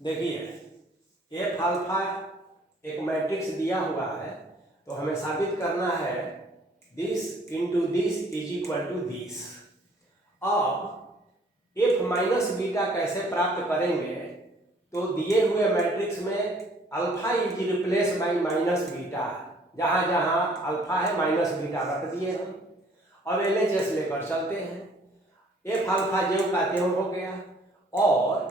देखिए F alpha एक matrix दिया हुआ है, तो हमें साबित करना है this into this is equal to this. अब एफ माइनस बीटा कैसे प्राप्त करेंगे, तो दिए हुए मैट्रिक्स में alpha is replace by minus beta, जहाँ जहाँ अल्फा है माइनस बीटा रख दिए हम। अब LHS लेकर चलते हैं, एफ अल्फा ज्यों का त्यों हो गया, और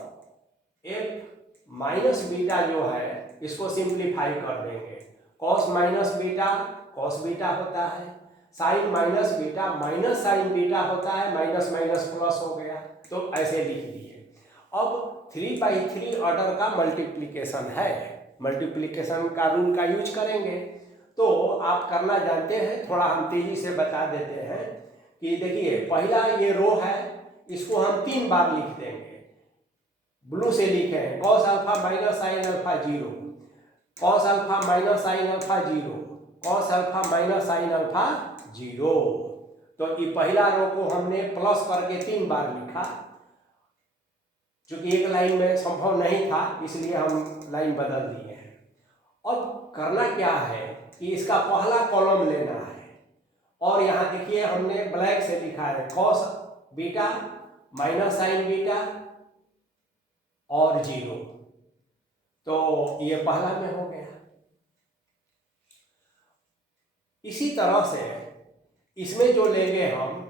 एफ माइनस बीटा जो है इसको सिंप्लीफाई कर देंगे। Cos minus beta cos beta होता है, sine minus beta minus sine beta होता है, माइनस माइनस प्लस हो गया, तो ऐसे लिख दिए। अब 3/3 ऑर्डर का मल्टीप्लिकेशन है, मल्टीप्लिकेशन का रूल का यूज करेंगे। तो आप करना जानते हैं, थोड़ा हम तेजी से बता देते हैं कि देखिए पहला ये रो है, इसको हम 3 बार लिख देंगे। ब्लू से लिखे हैं cos alpha minus sine alpha 0, cos alpha minus sine alpha 0, cos alpha minus sine alpha 0। तो ये पहला रो को हमने प्लस करके 3 बार लिखा, चूंकि एक लाइन में संभव नहीं था इसलिए हम लाइन बदल दिए हैं। अब करना क्या है कि इसका पहला कॉलम लेना है, और यहाँ देखिए हमने ब्लैक से लिखा है cos beta minus sine beta और 0, तो ये पहला में हो गया। इसी तरह से इसमें जो लेंगे हम,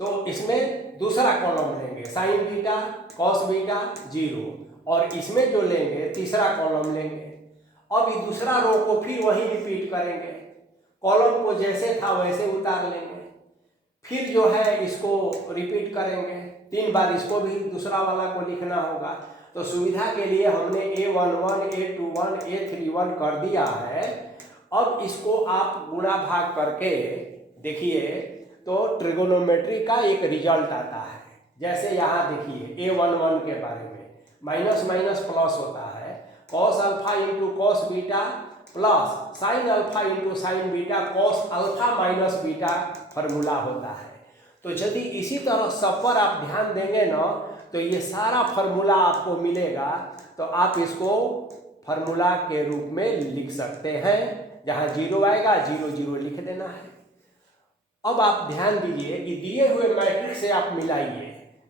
तो इसमें दूसरा कॉलम लेंगे साइन बीटा कॉस बीटा 0, और इसमें जो लेंगे तीसरा कॉलम लेंगे। अब ये दूसरा रो को फिर वही रिपीट करेंगे, कॉलम को जैसे था वैसे उतार लेंगे, फिर जो है इसको रिपीट करेंगे 3 बार, इसको भी दूसरा वाला को लिखना होगा। तो सुविधा के लिए हमने A11 A21 A31 कर दिया है। अब इसको आप गुणा भाग करके देखिए तो ट्रिगोनोमेट्री का एक रिजल्ट आता है। जैसे यहाँ देखिए A11 के बारे में माइनस माइनस प्लस होता है, cos alpha into cos beta plus sine alpha into sine beta cos alpha minus beta formula होता है। तो यदि इसी तरह सब पर आप ध्यान देंगे ना, तो ये सारा फॉर्मूला आपको मिलेगा, तो आप इसको फॉर्मूला के रूप में लिख सकते हैं। जहाँ 0 आएगा 0 0 लिख देना है। अब आप ध्यान दीजिए कि दिए हुए मैट्रिक्स से आप मिलाइए,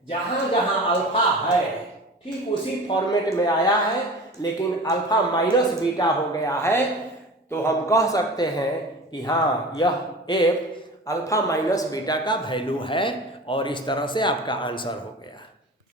जहाँ जहाँ अल्फा है ठीक उसी फॉर्मेट में आया है, लेकिन अल्फा माइनस बीटा हो गया है, तो हम कह सकते हैं कि हाँ यह एफ अल्फा माइनस बीटा का वैल्यू है, और इस तरह से आपका आंसर हो गया।